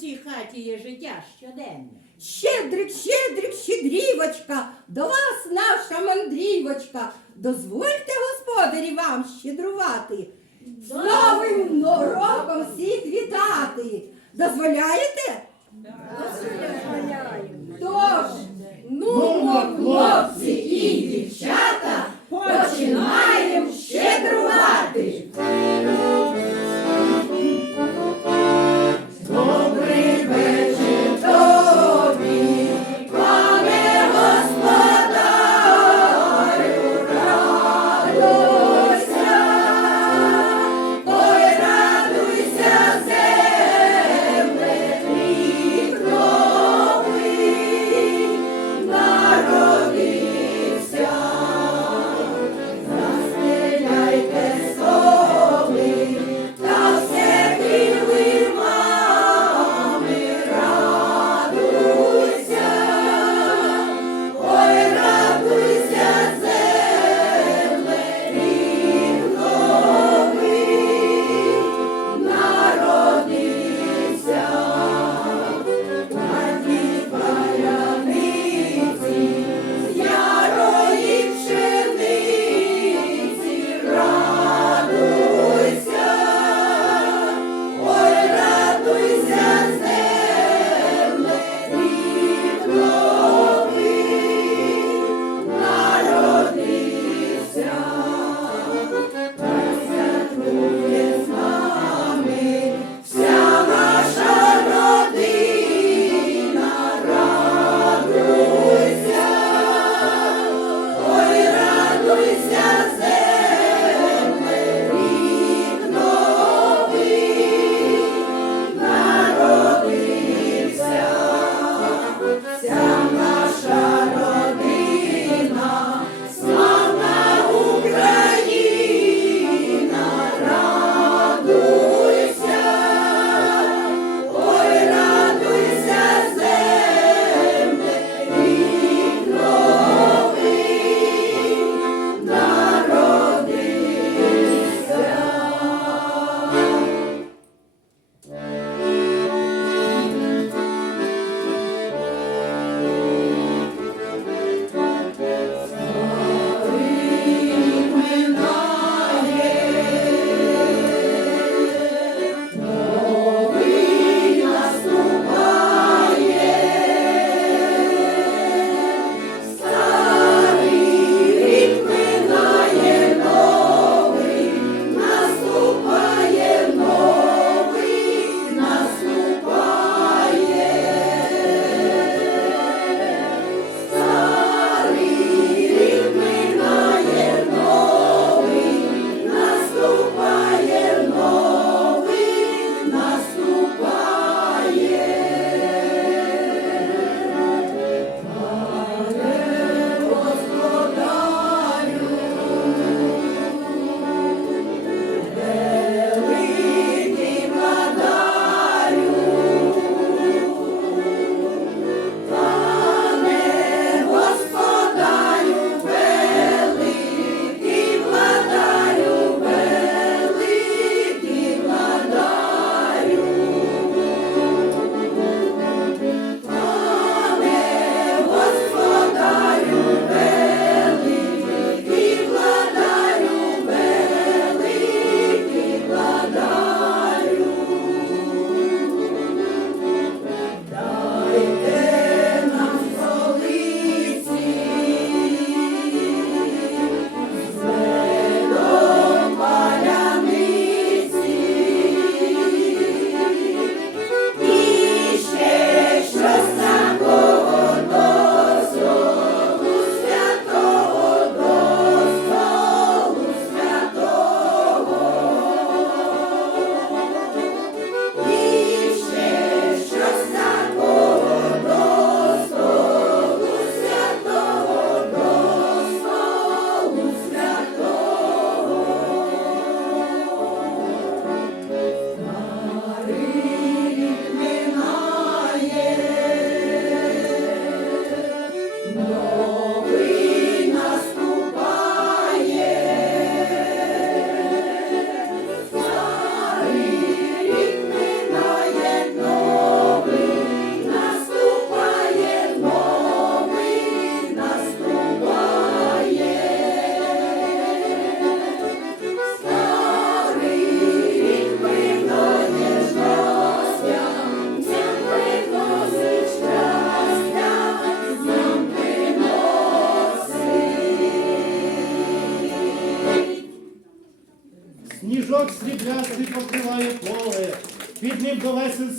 цій хаті є життя щоденне. Щедрик, щедрик, щедрівочка, до вас наша мандрівочка. Дозвольте, господарі, вам щедрувати. З Новим роком всіх вітати. Дозволяєте?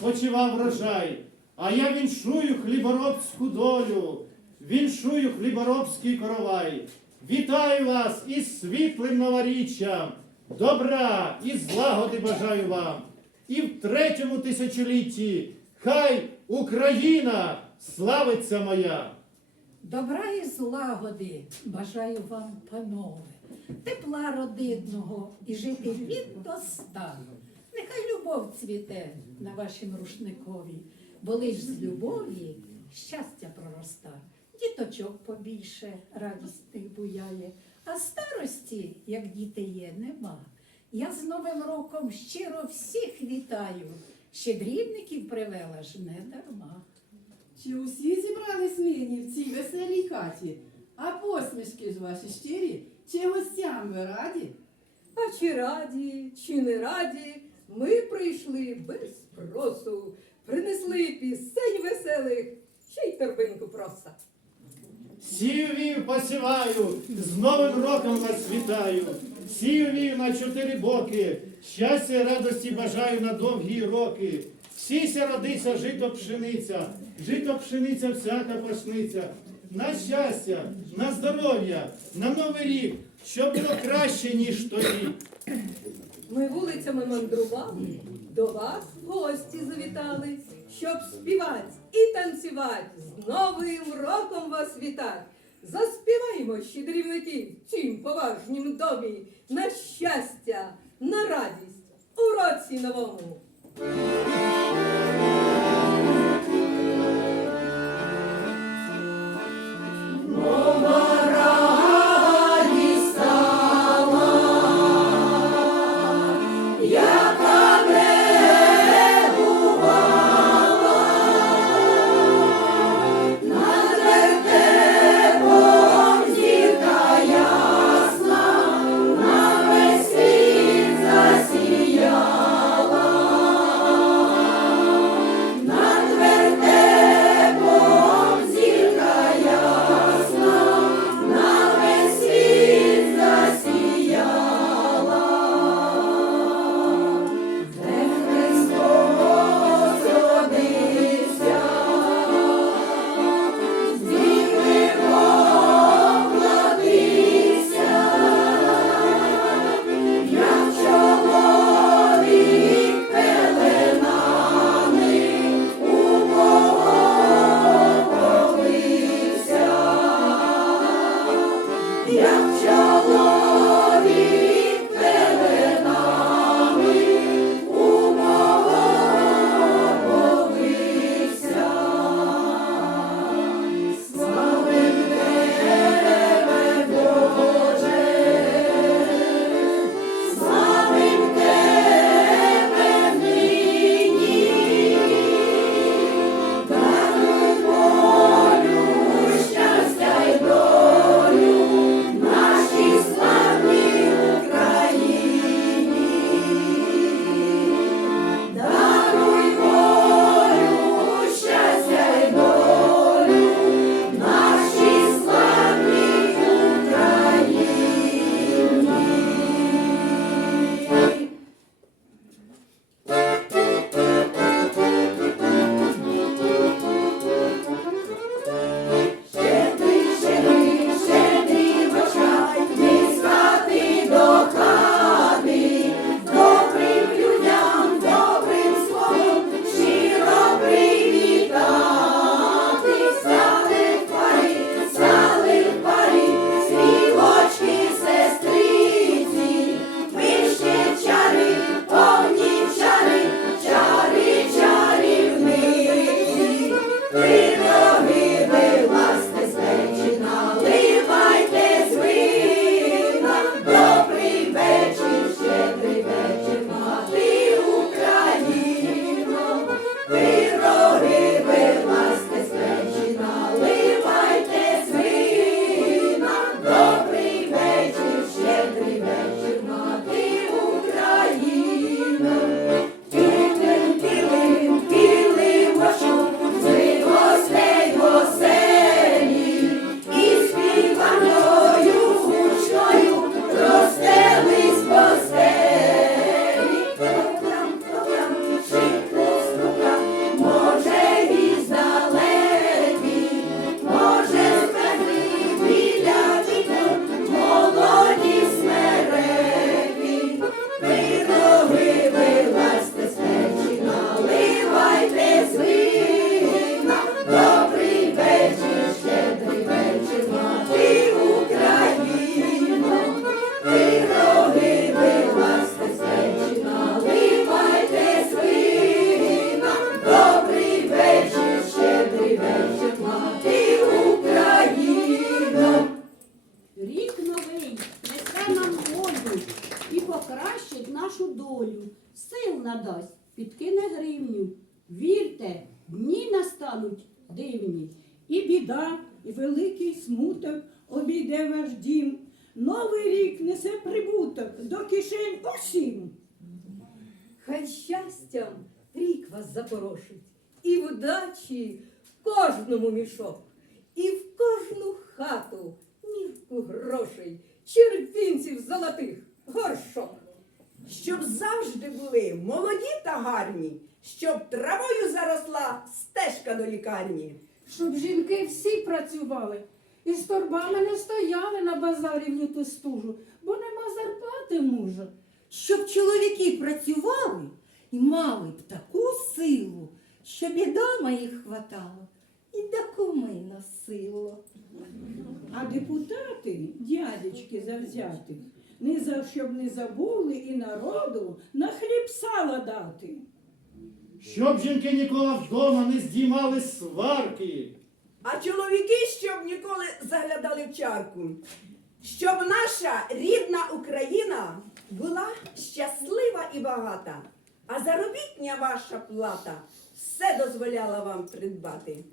Спочивав врожай. А я віншую хліборобську долю, віншую хліборобський коровай. Вітаю вас із світлим новоріччям, добра і злагоди бажаю вам. І в третьому тисячолітті хай Україна славиться моя. Добра і злагоди бажаю вам, панове, тепла родинного і жити від до ста. Нехай любов цвіте на вашім рушникові, бо лиш з любові щастя пророста. Діточок побільше, радість не буяє, а старості, як діти є, нема. Я з Новим роком щиро всіх вітаю, щедрівників привела ж не дарма. Чи усі зібрались нині в цій веселій хаті? А посмішки ж ваші щирі, чи гостям ви раді? А чи раді, чи не раді, ми прийшли без спросу, принесли пісень веселих, ще й торбинку проса. Сію вію посіваю, з Новим роком вас вітаю. Сію вію на чотири боки, щастя і радості бажаю на довгі роки. Сійся, родися, жито пшениця, жито пшениця, всяка пашниця. На щастя, на здоров'я, на новий рік, щоб було краще, ніж тоді. Ми вулицями мандрували, до вас гості завітали, щоб співати і танцювати, з Новим роком вас вітать. Заспіваємо щедрівники в цім поважнім домі на щастя, на радість у році новому. Підкине гривню. Вірте, дні настануть дивні. І біда, і великий смуток обійде ваш дім. Новий рік несе прибуток до кишень усім. Хай щастям рік вас запорошить, і вдачі кожному мішок, і в кожну хату мірку грошей, червінців золотих горшок. Щоб завжди були молоді та гарні, щоб травою заросла стежка до лікарні. щоб жінки всі працювали і з торбами не стояли на базарі в люту стужу, бо нема зарплати мужа. щоб чоловіки працювали і мали б таку силу, щоб і дома їх хватало, і до куми носило. А депутати, дядечки завзятих, не за щоб не забули і народу на хліб сала дати. Щоб жінки ніколи вдома не здіймали сварки. А чоловіки, щоб ніколи заглядали в чарку, щоб наша рідна Україна була щаслива і багата, а заробітня ваша плата все дозволяла вам придбати.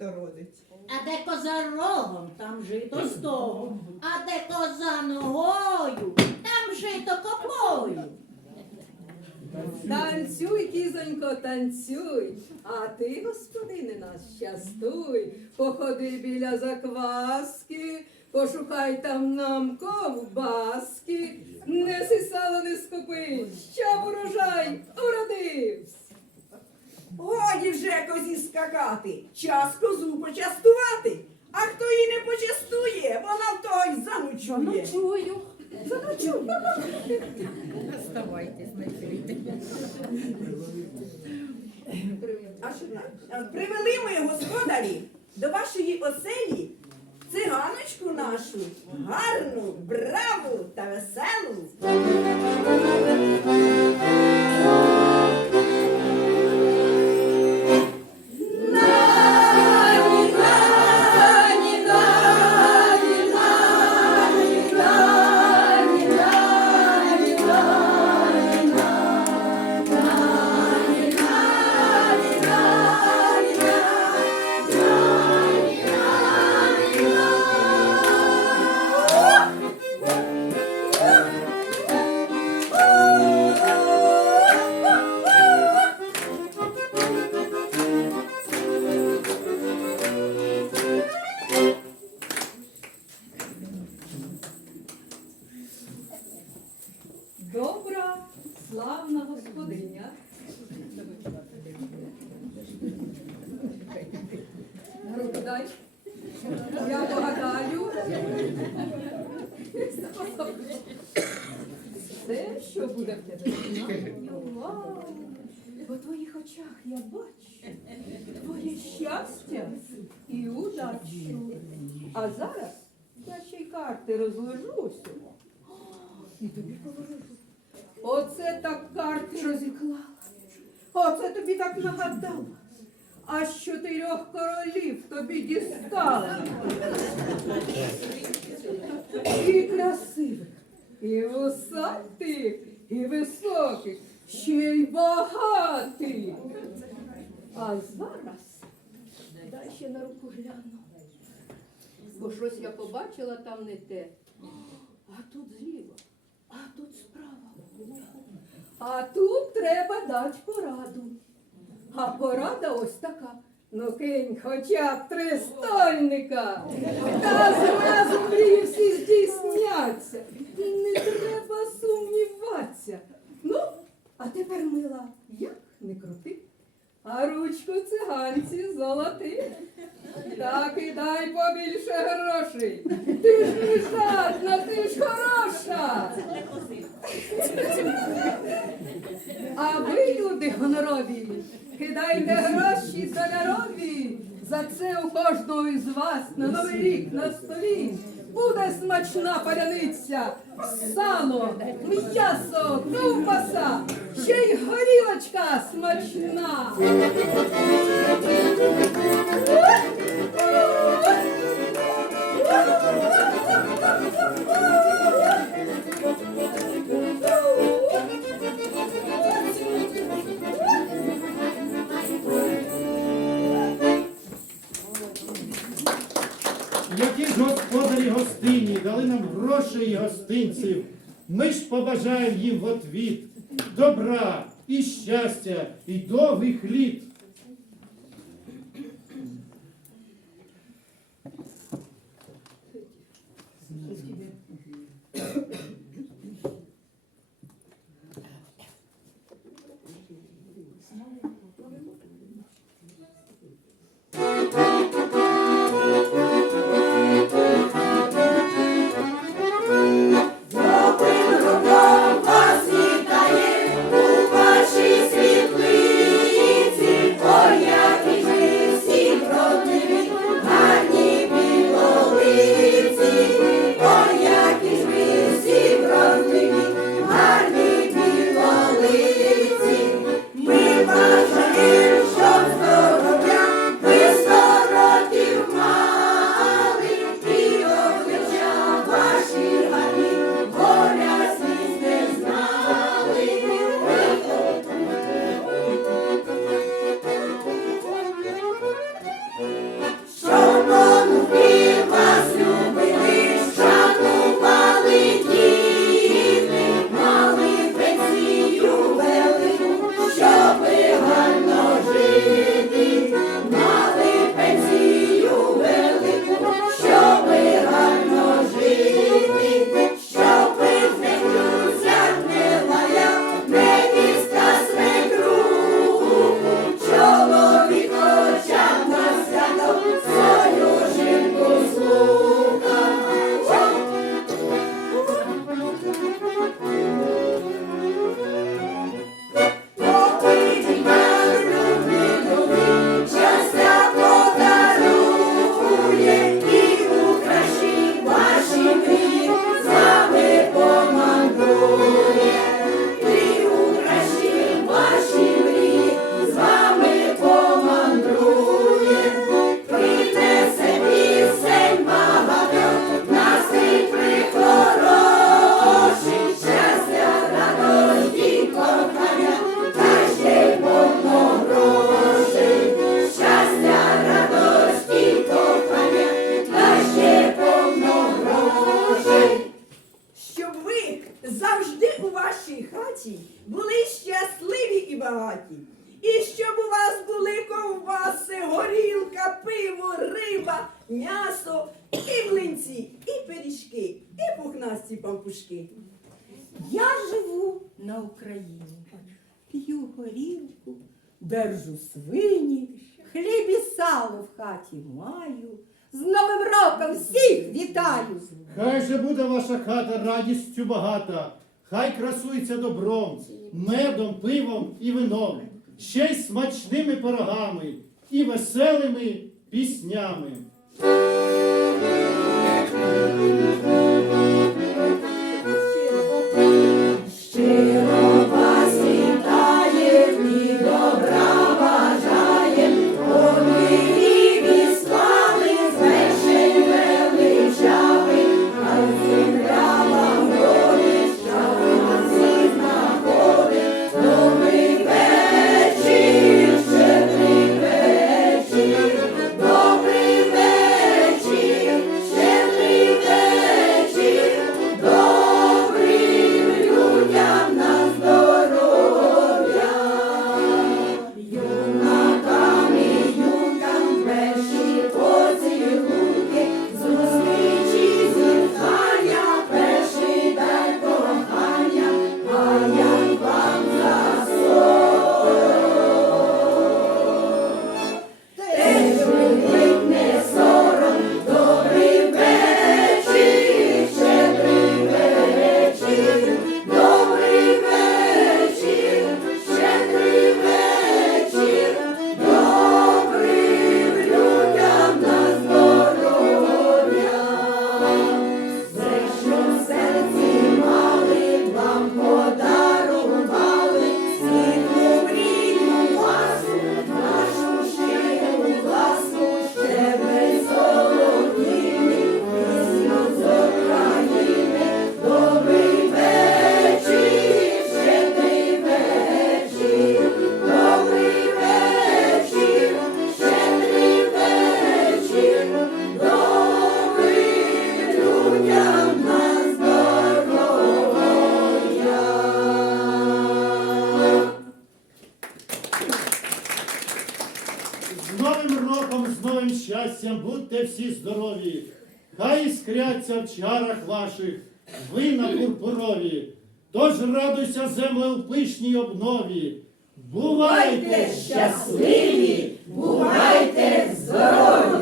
Родить. А де коза рогом, там жито стогом. А де коза ногою, там жито копою. Танцюй, кізонько, танцюй, а ти, господине наш, щастуй, походи біля закваски, пошукай там нам ковбаски, неси сало не скупи, щоб урожай уродився. Годі вже козі скакати, час козу почастувати. А хто її не почастує, вона в того й заночує. Чую. А що так? Привели ми господарі до вашої оселі циганочку нашу, гарну, браву та веселу. Добра, славна господиня. Я погадаю. Це що буде в тебе? По твоїх очах я бачу твоє щастя і удачу. А зараз я ще й карти розложуся. І тобі поверну. Оце так карти розіклала. Оце тобі так нагадала. А з чотирьох королів тобі дістала. І красивих, і високих, і високих, ще й багатих. А зараз дай ще на руку гляну. Бо щось я побачила там не те. А тут зліва, а тут справа. А тут треба дати пораду. А порада ось така. Ну кинь хоча б три стольника. Та зразу мрії всі здійсняться. І не треба сумніватися. Ну, а тепер мила, як не крути. А ручку циганці золоти. Так і дай побільше грошей. Ти ж не жадна, ти ж хороша. А ви, люди гонорові, кидайте гроші солярові. За це у кожного із вас на новий рік на столі буде смачна паляниця, сало, м'ясо, ковбаса, ще й горілочка смачна. Ми їм в отвіт ваша хата радістю багата, хай красується добром, медом, пивом і вином, ще й смачними порогами і веселими піснями. здоров'ям, щастям, будьте всі здорові, хай іскряться в чарах ваших, ви на пурпурові, тож радуйся земле у пишній обнові. Бувайте щасливі, бувайте здорові!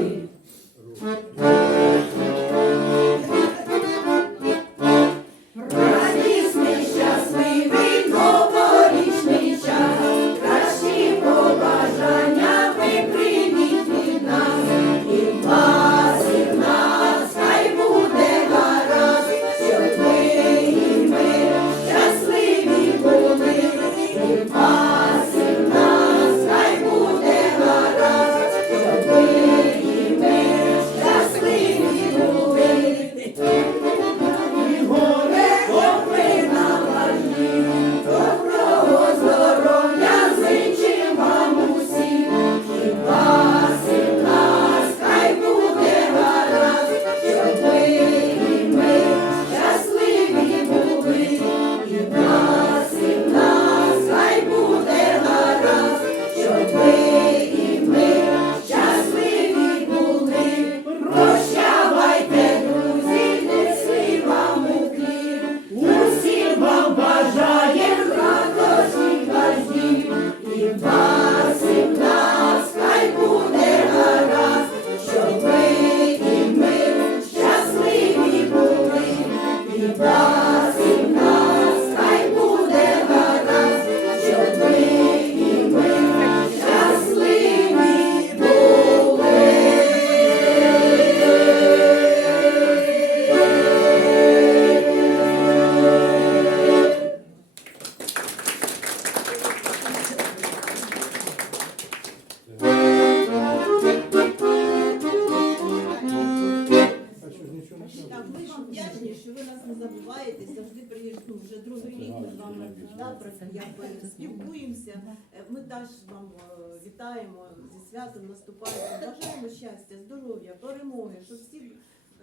святом наступаючим. Бажаємо щастя, здоров'я, перемоги, щоб всі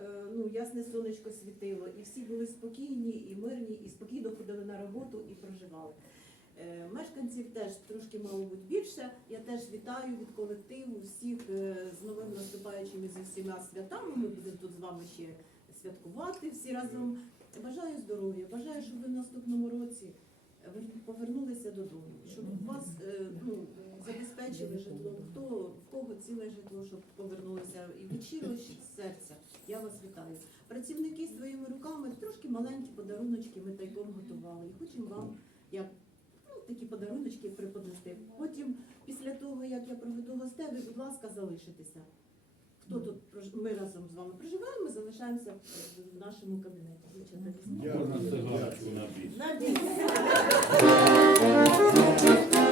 е, ну, ясне сонечко світило, і всі були спокійні, і мирні, і спокійно ходили на роботу і проживали. Е, мешканців теж трошки, мабуть, більше. Я теж вітаю від колективу всіх е, з новим наступаючими зі всіма святами. Ми будемо тут з вами ще святкувати всі разом. Бажаю здоров'я, бажаю, щоб ви в наступному році повернулися додому, щоб у вас ну забезпечили житлом, хто в кого ціле житло, щоб повернулося і від серця. Я вас вітаю. Працівники своїми руками трошки маленькі подаруночки ми тайком готували. І хочемо вам як ну, такі подаруночки преподнести. Потім, після того як я проведу гостей, ви, будь ласка, залишитеся. Хто тут ми разом з вами проживаємо, залишаємося в нашому кабінеті. Я на це на біс.